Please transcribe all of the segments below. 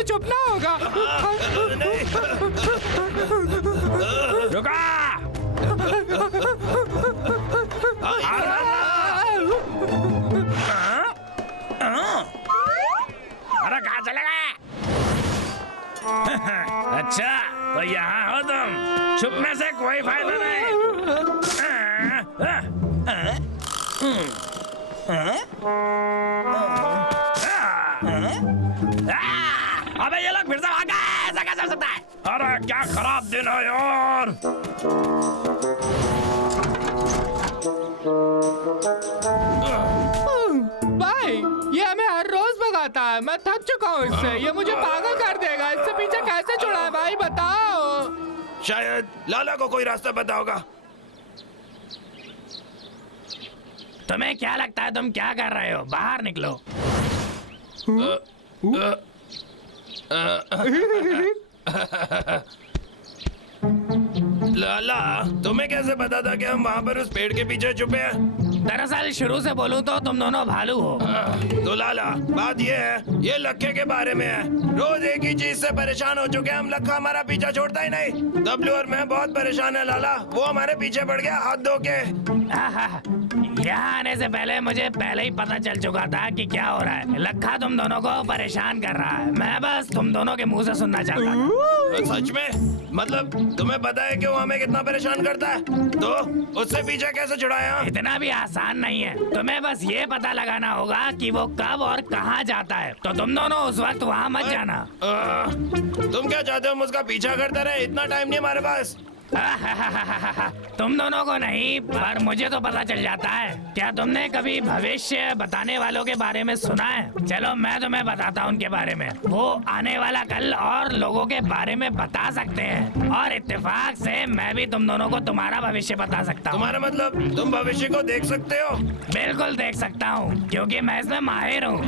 तुम्हें चुप ना होगा। रुका। अरे कहाँ चले गए? अच्छा तो यहाँ हो तुम, छुपने से कोई फायदा नहीं। अबे ये लोग फिर से भाग गए, ऐसा कैसे हो सकता है? अरे क्या खराब दिन है यार। भाई ये हमें हर रोज भगाता है, मैं थक चुका हूँ इससे। ये मुझे पागल कर देगा। इससे पीछे कैसे छुड़ाए भाई, बताओ। शायद लाला को कोई रास्ता पता होगा। तुम्हें क्या लगता है तुम क्या कर रहे हो? बाहर निकलो। लाला तुम्हें कैसे पता था कि हम वहाँ पर उस पेड़ के पीछे छुपे हैं? दरअसल शुरू से बोलूं तो तुम दोनों भालू हो। तो लाला बात ये है, ये लक्के के बारे में है। रोज एक ही चीज से परेशान हो चुके हैं हम। लक्का हमारा पीछा छोड़ता ही नहीं। डब्लू और मैं बहुत परेशान है लाला। वो हमारे पीछे पड़ गया हाथ धो के। यहाँ आने से पहले मुझे पहले ही पता चल चुका था कि क्या हो रहा है। लक्का तुम दोनों को परेशान कर रहा है। मैं बस तुम दोनों के मुंह से सुनना चाहता था। सच में? मतलब तुम्हें पता है कि वो हमें कितना परेशान करता है? तो उससे पीछा कैसे छुड़ाया? इतना भी आसान नहीं है। तुम्हें बस ये पता लगाना होगा कि वो कब और कहाँ जाता है। तो तुम दोनों उस वक्त वहाँ मत जाना। तुम क्या चाहते हो? हम उसका पीछा करते रहे? इतना टाइम नहीं हमारे पास। तुम दोनों को नहीं, पर मुझे तो पता चल जाता है। क्या तुमने कभी भविष्य बताने वालों के बारे में सुना है? चलो मैं तुम्हें बताता हूँ उनके बारे में। वो आने वाला कल और लोगों के बारे में बता सकते हैं। और इत्तेफाक से मैं भी तुम दोनों को तुम्हारा भविष्य बता सकता हूँ। तुम्हारा मतलब तुम भविष्य को देख सकते हो? बिल्कुल देख सकता हूँ, क्योंकि मैं इसमें माहिर हूँ।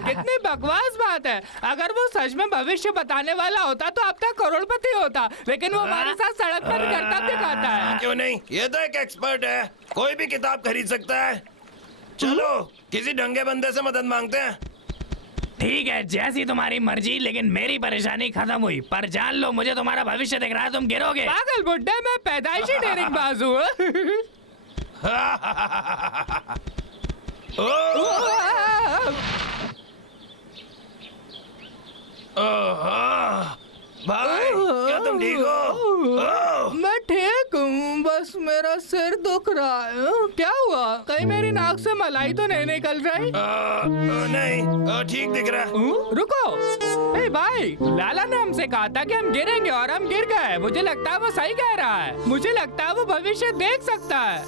कितनी बकवास बात है। अगर वो सच में भविष्य बताने वाला होता तो अब तक करोड़पति होता। लेकिन वो हमारे साथ सड़क पर करतब दिखाता है। क्यों नहीं? ये तो एक एक्सपर्ट है। कोई भी किताब खरीद सकता है। चलो किसी ढंगे बंदे से मदद मांगते हैं। ठीक है, जैसी तुम्हारी मर्जी। लेकिन मेरी परेशानी खत्म हुई। पर जान लो मुझे तुम्हारा भविष्य दिख रहा है। तुम गिरोगे। पागल बुड्ढे, मैं पैदाइशी डेरिंगबाज हूँ। भाई क्या तुम ठीक हो? मैं ठीक हूँ, बस मेरा सिर दुख रहा है। क्या हुआ? कहीं मेरी नाक से मलाई तो नहीं निकल रही? नहीं, ठीक दिख रहा है। रुको। ए भाई, लाला ने हमसे कहा था कि हम गिरेंगे और हम गिर गए। मुझे लगता है वो सही कह रहा है। मुझे लगता है वो भविष्य देख सकता है।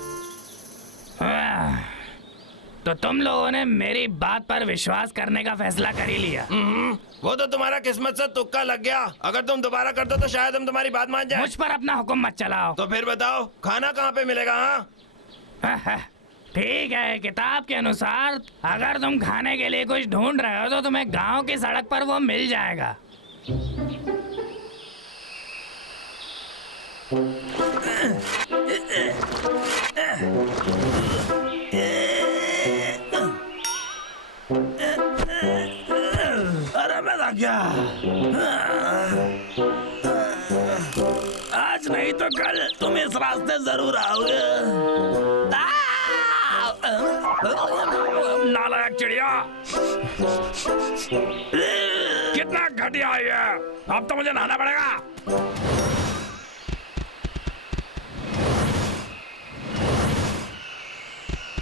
तो तुम लोगों ने मेरी बात पर विश्वास करने का फैसला कर ही लिया। वो तो तुम्हारा किस्मत से तुक्का लग गया। अगर तुम दोबारा कर दो तो शायद हम तुम्हारी बात मान जाए। मुझ पर अपना हुक्म मत चलाओ। तो फिर बताओ खाना कहाँ पे मिलेगा? हाँ ठीक है, किताब के अनुसार अगर तुम खाने के लिए कुछ ढूंढ रहे हो तो तुम्हें गांव की सड़क पर वो मिल जाएगा। अरे मैं थक गया। आज नहीं तो कल तुम इस रास्ते जरूर आओगे। नालायक चिड़िया, कितना घटिया है ये। अब तो मुझे नहाना पड़ेगा।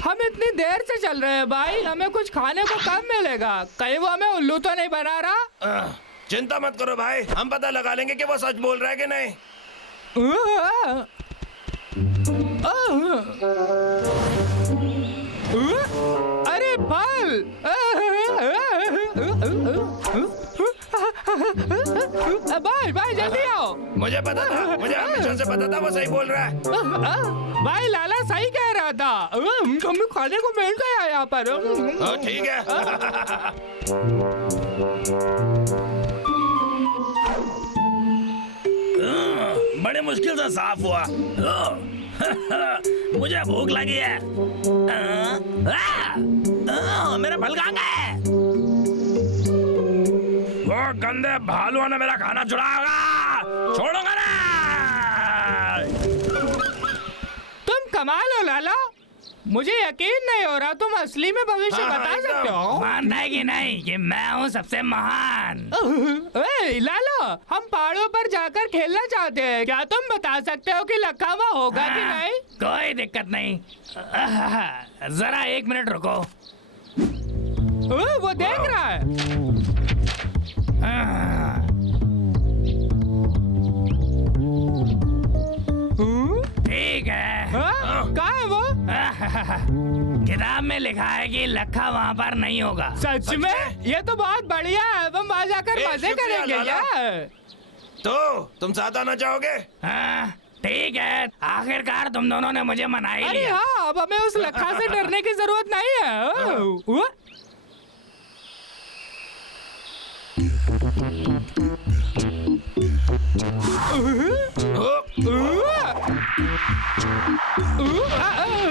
हम इतनी देर से चल रहे हैं भाई, हमें कुछ खाने को कब मिलेगा? कहीं वो हमें उल्लू तो नहीं बना रहा? चिंता मत करो भाई, हम पता लगा लेंगे कि वो सच बोल रहा है कि नहीं। अरे फल! भाई भाई जल्दी आओ। मुझे पता था, मुझे हमेशा से पता था वो सही बोल रहा है। भाई लाला सही कह रहा था। हमें खाने को मिल गया यहाँ पर। ठीक है। बड़े मुश्किल से साफ हुआ। मुझे भूख लगी है। मेरा फल कहाँ गए? गंदे भालुओं ने मेरा खाना चुराया होगा, छोड़ूंगा ना। तुम कमाल हो लाला, मुझे यकीन नहीं हो रहा तुम असली में भविष्य हाँ, बता एकदम। सकते हो। मानता है कि नहीं कि मैं हूँ सबसे महान? ए, लाला, हम पहाड़ों पर जाकर खेलना चाहते हैं, क्या तुम बता सकते हो कि लखावा होगा कि हाँ, नहीं? कोई दिक्कत नहीं। जरा 1 मिनट रुको। वो देख रहा है। हाँ, ठीक है। कहाँ है वो? किताब में लिखा है कि लखा वहाँ पर नहीं होगा। सच में? ये तो बहुत बढ़िया है, हम वहाँ जाकर ए, मजे शुक्रिया, करेंगे लाला। यार। तो तुम साथ आना चाहोगे? हाँ, ठीक है, आखिरकार तुम दोनों ने मुझे मना ही अरे लिया। हाँ, अब हमें उस लखा से डरने की जरूरत नहीं है। वो?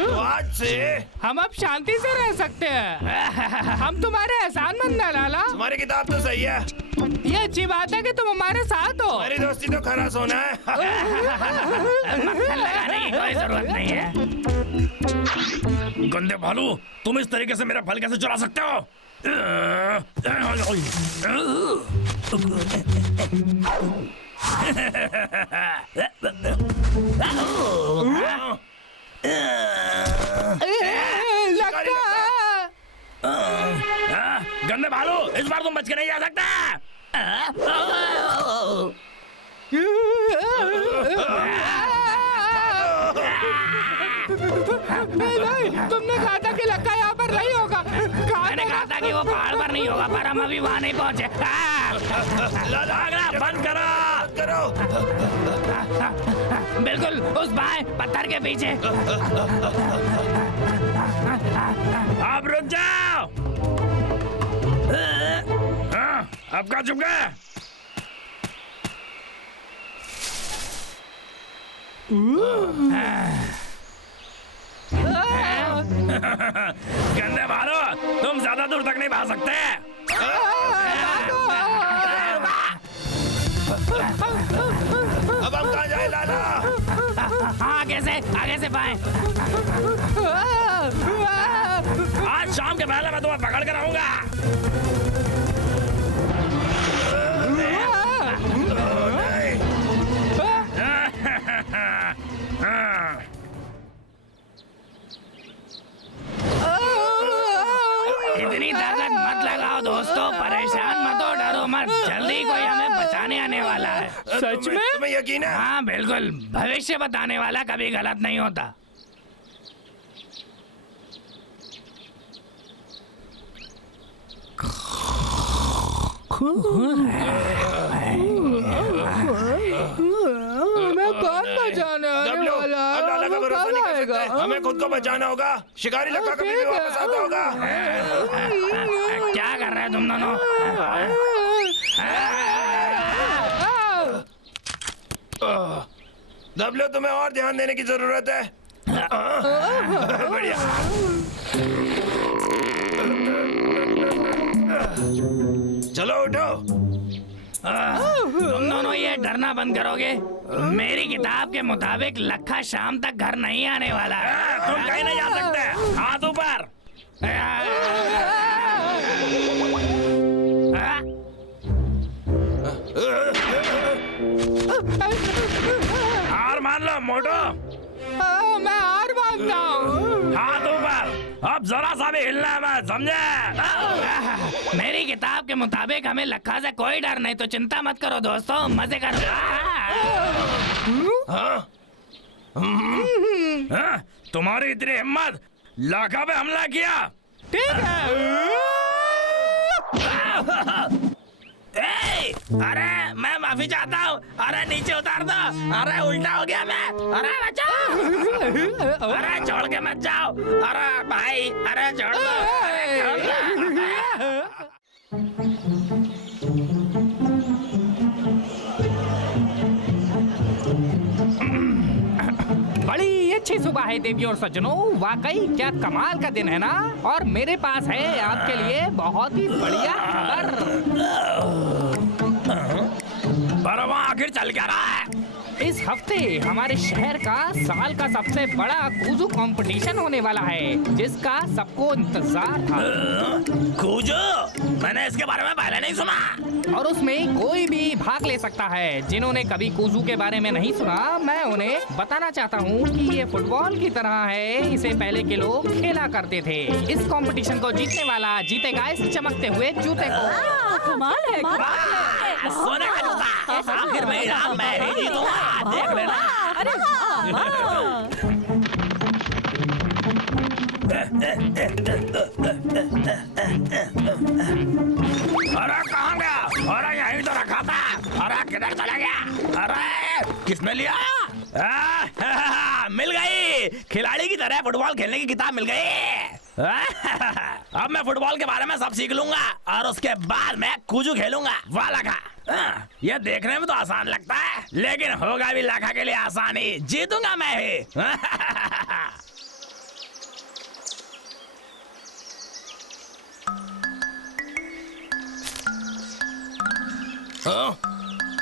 तो आज से हम अब शांति से रह सकते हैं। हम तुम्हारे एहसानमंद हैं लाला। तुम्हारी किताब तो सही है, ये अच्छी बात है कि तुम हमारे साथ हो। हमारी दोस्ती तो खरा सोना है। मक्खन लगाने की कोई जरूरत नहीं है। गंदे भालू, तुम इस तरीके से मेरा फल कैसे चुरा सकते हो? गंदे भालू, इस बार तुम बच के नहीं जा सकता। नहीं, तुमने कहा था कि लक्का यहाँ पर नहीं होगा। मैंने कहा था कि वो पहाड़ पर नहीं होगा, पर हम अभी वहाँ नहीं पहुँचे। बंद करो। बिल्कुल उस बाएं पत्थर के पीछे। आप रुक जाओ। अब कहाँ चुप गए? गंदे भालू, तुम ज्यादा दूर तक नहीं भाग सकते। अब हम कहाँ जाए लाला? आगे से बाएं। आज शाम के पहले मैं तुम्हें पकड़ कर आऊंगा। इतनी ताकत मत लगाओ दोस्तों, परेशान मत हो, डरो मत, जल्दी कोई हमें बचाने आने वाला है। सच में? तुम्हें यकीन है? हाँ बिल्कुल, भविष्य बताने वाला कभी गलत नहीं होता। हमें कौन बचाने आने डब्ल्यू, वाला है? अब लाला का वो भरोसा कब नहीं कर आएगा? सकते। हमें खुद को बचाना होगा। शिकारी लक्का कभी भी ठीक है। वापस आता होगा। क्या कर रहे हैं तुम दोनों? डब्ल्यू, तुम्हें और ध्यान देने की जरूरत है। बढ़िया। चलो उठो। तुम दोनों ये डरना बंद करोगे? मेरी किताब के मुताबिक लखा शाम तक घर नहीं आने वाला है। तुम कहीं नहीं जा सकते। हाथ ऊपर। हार मान लो मोटो। मैं हार मानता हूँ। हाथ ऊपर। अब जरा सा भी हिलना मत, समझे? मेरी किताब के मुताबिक हमें लखा से कोई डर नहीं, तो चिंता मत करो दोस्तों, मजे करो। हाँ? हाँ? तुम्हारी इतनी हिम्मत, लाखा पे हमला किया। ठीक है। ए, अरे मैं माफी चाहता हूँ। अरे नीचे उतार दो। अरे उल्टा हो गया मैं। अरे बचाओ। अरे छोड़ के मत जाओ। अरे भाई, अरे छोड़ दो। अरे छोड़ दो। बड़ी अच्छी सुबह है देवियों और सज्जनों, वाकई क्या कमाल का दिन है ना। और मेरे पास है आपके लिए बहुत ही बढ़िया खबर। पर वहाँ आखिर चल क्या रहा है? इस हफ्ते हमारे शहर का साल का सबसे बड़ा कूजू कंपटीशन होने वाला है, जिसका सबको इंतजार था। कूजू? मैंने इसके बारे में पहले नहीं सुना। और उसमें कोई भी भाग ले सकता है। जिन्होंने कभी कूजू के बारे में नहीं सुना, मैं उन्हें बताना चाहता हूँ कि ये फुटबॉल की तरह है। इसे पहले के लोग खेला करते थे। इस कंपटीशन को जीतने वाला जीतेगा इस चमकते हुए जूते को। कमाल है, कमाल है। सोने का जूता। आखिर में इनाम मैं ही जीतूंगा, देख लेना। अरे अरे कहाँ गया? अरे यहीं तो रखा था। अरे किधर चला गया? अरे किसने लिया? मिल गई। खिलाड़ी की तरह फुटबॉल खेलने की किताब मिल गई। अब मैं फुटबॉल के बारे में सब सीख लूंगा और उसके बाद मैं कूजू खेलूंगा। वाह लखा, ये देखने में तो आसान लगता है, लेकिन होगा भी लखा के लिए आसान ही। जीतूंगा मैं ही।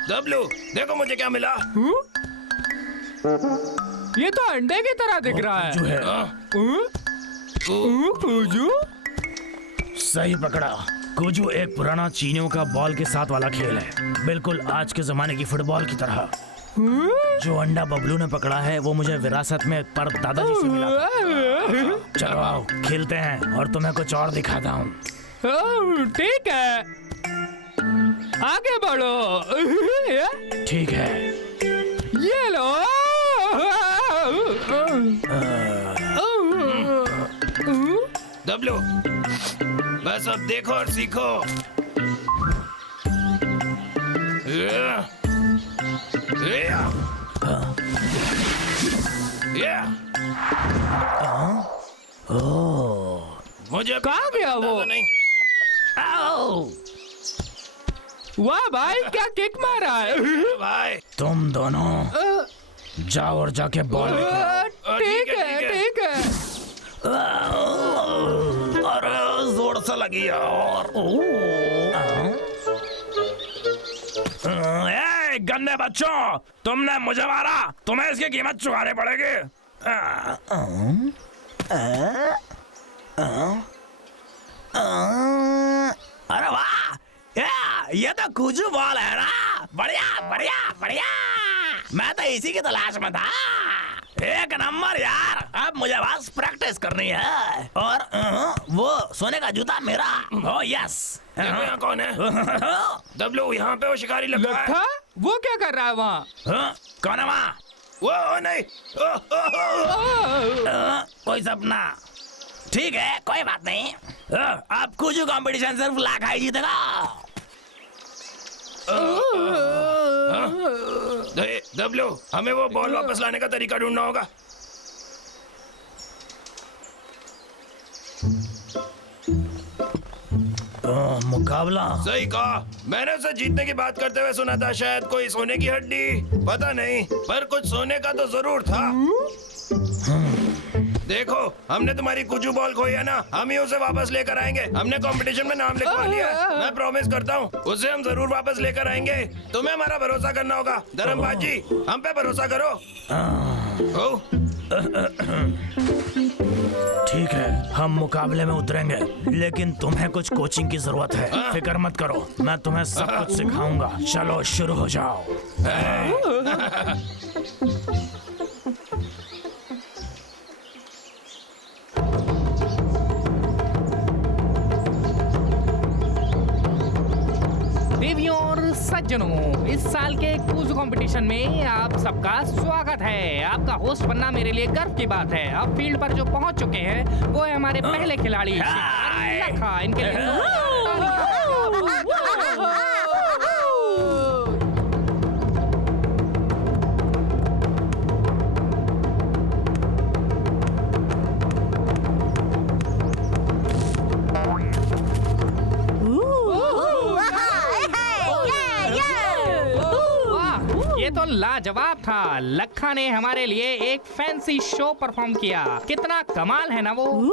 डब्लू, देखो मुझे क्या मिला। ये तो अंडे की तरह दिख रहा है। जो है कूजू? सही पकड़ा। कूजू एक पुराना चीनियों का बॉल के साथ वाला खेल है, बिल्कुल आज के जमाने की फुटबॉल की तरह। जो अंडा बबलू ने पकड़ा है वो मुझे विरासत में पर दादाजी से मिला था। चलो आओ खेलते हैं और तुम्हें कुछ और दिखाता हूँ। ठीक है, आगे बढ़ो। ठीक है। ये लो। डब्लू, बस अब देखो और सीखो। मुझे कहाँ गया वो? नहीं। वाह भाई, क्या किक मारा है। भाई तुम दोनों जाओ और जाके बॉल लेके आओ। ठीक है, ठीक है। अरे जोर से लगी यार। ए, गंदे बच्चों, तुमने मुझे मारा, तुम्हें इसकी कीमत चुकानी पड़ेगी। अरे वाह, ये तो कूजू बॉल है ना। बढ़िया बढ़िया बढ़िया, मैं तो इसी की तलाश में था। एक नंबर यार। अब मुझे बस प्रैक्टिस करनी है। और वो सोने का जूता मेरा। Oh yes. देखो यहाँ कौन है। डब्लू, यहाँ पे वो शिकारी लगता है। लखा, वो क्या कर रहा है वहाँ? कौन है वहाँ? वो नहीं। कोई सपना। ठीक है, कोई बात नहीं। अब कूजू कंपटीशन सिर्फ लाखा ही जीतेगा। डब्लू, हमें वो बॉल वापस लाने का तरीका ढूंढना होगा। मुकाबला। सही कहा। मैंने उसे जीतने की बात करते हुए सुना था, शायद कोई सोने की हड्डी, पता नहीं, पर कुछ सोने का तो जरूर था। देखो, हमने तुम्हारी कुजू बॉल खोई है ना, हम ही उसे वापस लेकर आएंगे। हमने कंपटीशन में नाम लिखवा लिया है। मैं प्रॉमिस करता हूँ उसे हम जरूर वापस लेकर आएंगे। तुम्हें हमारा भरोसा करना होगा। धर्मपाल जी, हम पे भरोसा करो। ठीक है, हम मुकाबले में उतरेंगे, लेकिन तुम्हें कुछ कोचिंग की जरूरत है। फिक्र मत करो, मैं तुम्हें सब कुछ सिखाऊंगा। चलो शुरू हो जाओ। देवियों और सज्जनों, इस साल के कूजू कंपटीशन में आप सबका स्वागत है। आपका होस्ट बनना मेरे लिए गर्व की बात है। अब फील्ड पर जो पहुंच चुके हैं वो है हमारे पहले खिलाड़ी लखा। इनके लिए लाजवाब था। लखा ने हमारे लिए एक फैंसी शो परफॉर्म किया। कितना कमाल है ना वो।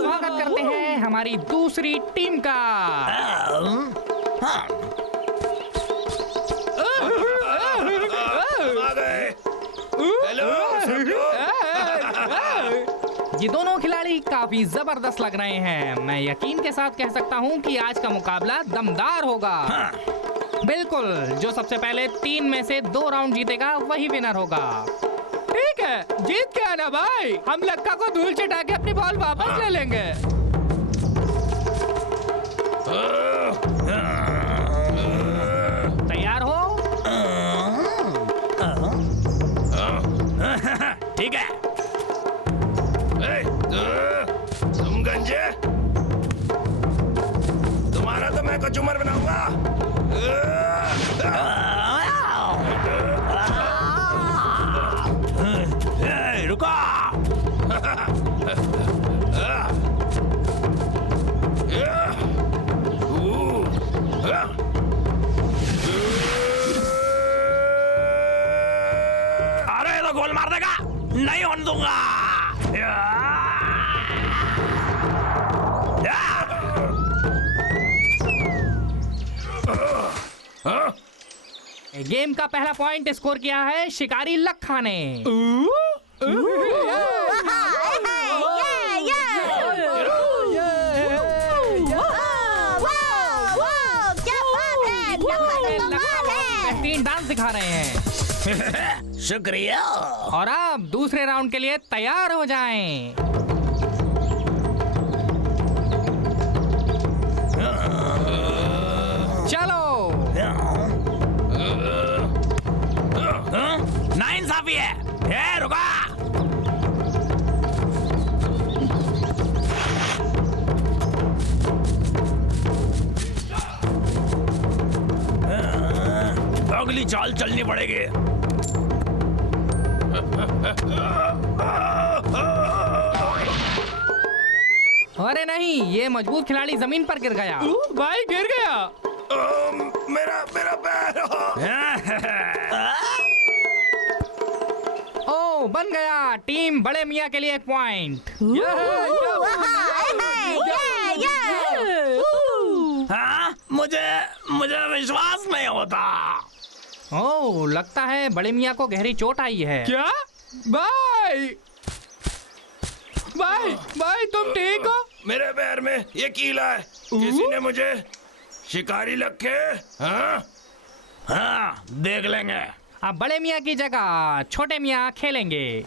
स्वागत करते हैं हमारी दूसरी टीम का। आ गए। हेलो समझो। ये दोनों खिलाड़ी काफी जबरदस्त लग रहे हैं। मैं यकीन के साथ कह सकता हूँ कि आज का मुकाबला दमदार होगा। बिल्कुल, जो सबसे पहले 3 में से 2 राउंड जीतेगा वही विनर होगा। ठीक है, जीत के आना भाई। हम लक्का को धूल चटा के अपनी बॉल वापस ले लेंगे। तैयार हो? ठीक है। तुम गंजे, तुम्हारा तो मैं कचूमर बनाऊंगा। रुको। अरे ये तो गोल मार देगा, नहीं होने दूंगा। गेम का पहला पॉइंट स्कोर किया है शिकारी लखा ने। बेहतरीन डांस दिखा रहे हैं। शुक्रिया। और अब दूसरे राउंड के लिए तैयार हो जाएं। चलो। नाइंसाफी है। ए, रुका। अगली चाल चलनी पड़ेगी। अरे नहीं, ये मजबूत खिलाड़ी जमीन पर गिर गया। भाई गिर गया। मेरा मेरा पैर। ओ, बन गया। टीम बड़े मियाँ के लिए 1 पॉइंट। हाँ, मुझे विश्वास नहीं होता। ओ, लगता है बड़े मियाँ को गहरी चोट आई है। क्या? भाई तुम ठीक हो? मेरे पैर में ये कीला है। किसी ने मुझे शिकारी लखे। हाँ, देख लेंगे। अब बड़े मियाँ की जगह छोटे मियाँ खेलेंगे।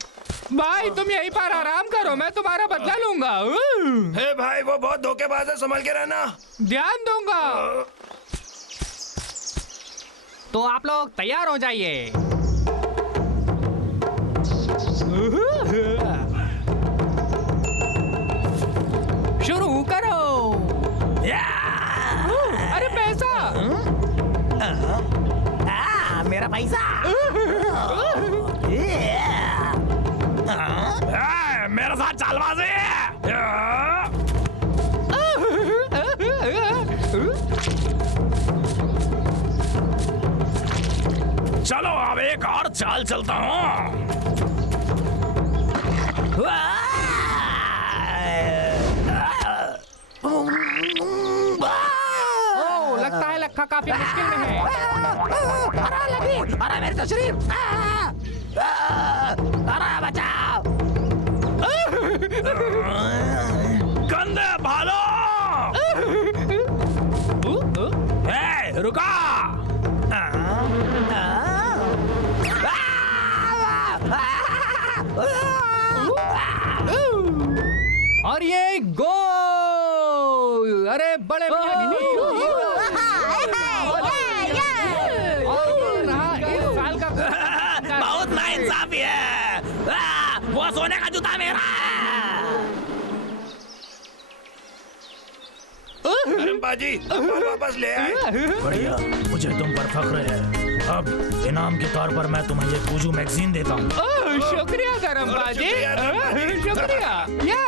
भाई तुम यहीं पर आराम करो, मैं तुम्हारा बदला लूंगा। हे भाई, वो बहुत धोखेबाज है, संभल के रहना। ध्यान दूंगा। तो आप लोग तैयार हो जाइए। शुरू करो। अरे पैसा। मेरा पैसा। मेरे साथ चालबाजी। चलो अब एक और चाल चलता हूँ। ओ, लगता है लखा काफी मुश्किल में है। अरे मेरी तशरीफ। अरे बचाओ। गंदे भालो। ए, रुका। और ये गोल। अरे बड़े मियाँ की टीम और रहा इस साल का बहुत नाइंसाफी है। वो सोने का जूता मेरा है। बाजी, बॉल वापस ले आए। बढ़िया, मुझे तुम पर फख्र है। अब इनाम के तौर पर मैं तुम्हें ये कूजू मैगजीन देता हूँ। शुक्रिया धर्मबाजी। शुक्रिया धर्मबाजी। शुक्रिया। या